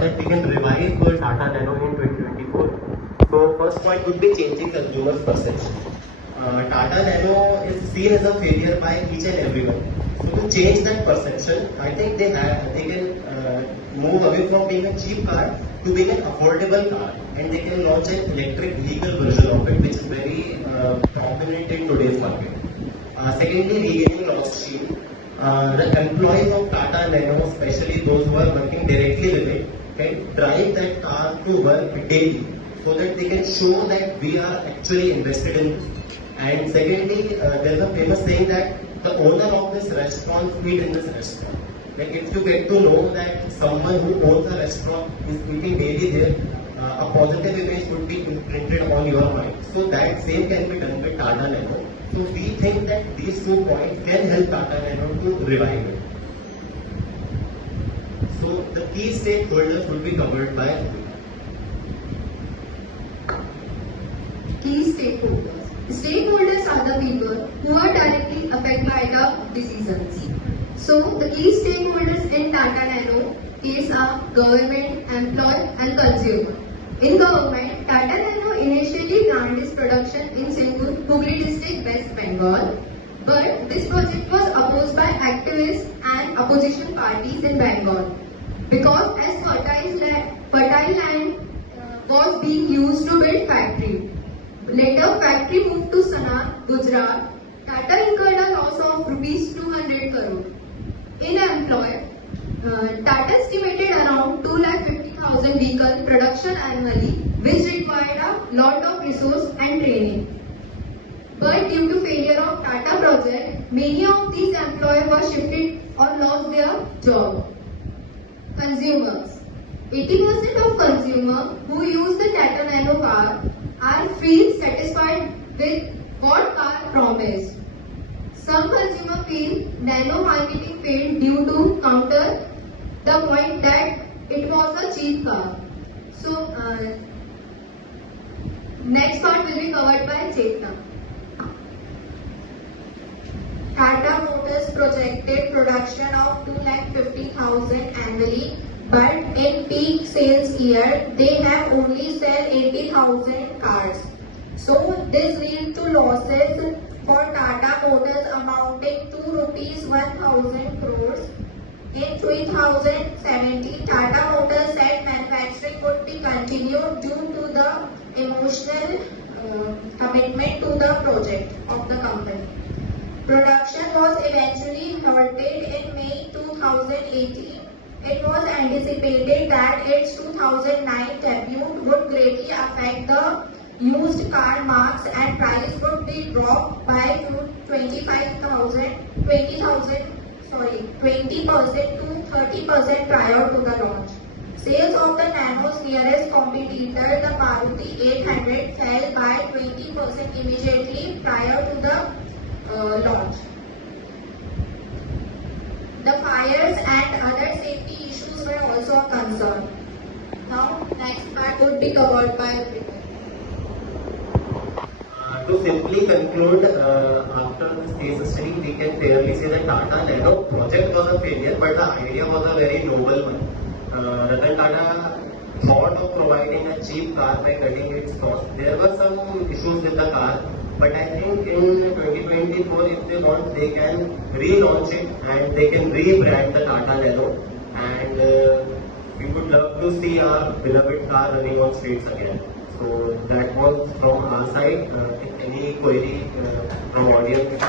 thought that we can revive Tata Nano in 2024. So first point would be changing consumers' perception. Tata Nano is seen as a failure by each and everyone. So to change that perception, I think they can move away from being a cheap car to being an affordable car, and they can launch an electric vehicle version of it, which is very prominent in today's market. Secondly, regaining lost sheen. The employees of Tata Nano, especially those who are working directly with it, can drive that car to work daily so that they can show that we are actually invested in this. And secondly, there is a famous saying that the owner of this restaurant feeds in this restaurant. Like if you get to know that someone who owns a restaurant is eating daily there, a positive image would be imprinted on your mind. So that same can be done with Tata Nano. So we think that these 2 points can help Tata Nano to revive it. So the key stakeholders will be covered by Key stakeholders. Stakeholders are the people who are directly affected by the decisions. So the key stakeholders in Tata Nano case are government, employee and consumer. In government, Tata Nano initially planned its production in Singapore, Hooghly district, West Bengal. But this project was opposed by activists and opposition parties in Bengal because as fertile land was being used to build factory. Later, factory moved to Sanand, Gujarat. Tata incurred a loss of rupees 200 crore. In employee, Tata estimated around 250,000 vehicle production annually, which required a lot of resource and training. But due to failure of Tata project, many of these employees were shifted or lost their job. Consumers. 80% of consumers who use the Tata Nano car feel satisfied with what car promised. Some consumers feel nano marketing failed due to counter the point that it was a cheap car. So, next part will be covered by Chetna. Tata Motors projected production of 250,000 annually, but in peak sales year, they have only sell 80,000 cars. So this leads to losses for Tata Motors amounting to rupees 1,000 crores. In 2017, Tata Motors said manufacturing would be continued due to the emotional commitment to the project of the company. Production was eventually halted in May 2018. It was anticipated that its 2009 debut would greatly affect the used car marks and price would be dropped by 20% to 30% prior to the launch. Sales of the Nano's nearest competitor, the Maruti 800, fell by 20% immediately prior to the launch. The fires and other safety issues were also a concern. Now, next part would be covered by To simply conclude, after this case study, we can clearly say that Tata Nano project was a failure, but the idea was a very noble one. Ratan Tata thought of providing a cheap car by cutting its cost. There were some issues with the car, but I think in 2024, if they want, they can relaunch it and they can rebrand the Tata Nano. And we would love to see our beloved car running on streets again. So that was from our side. If any query from audience,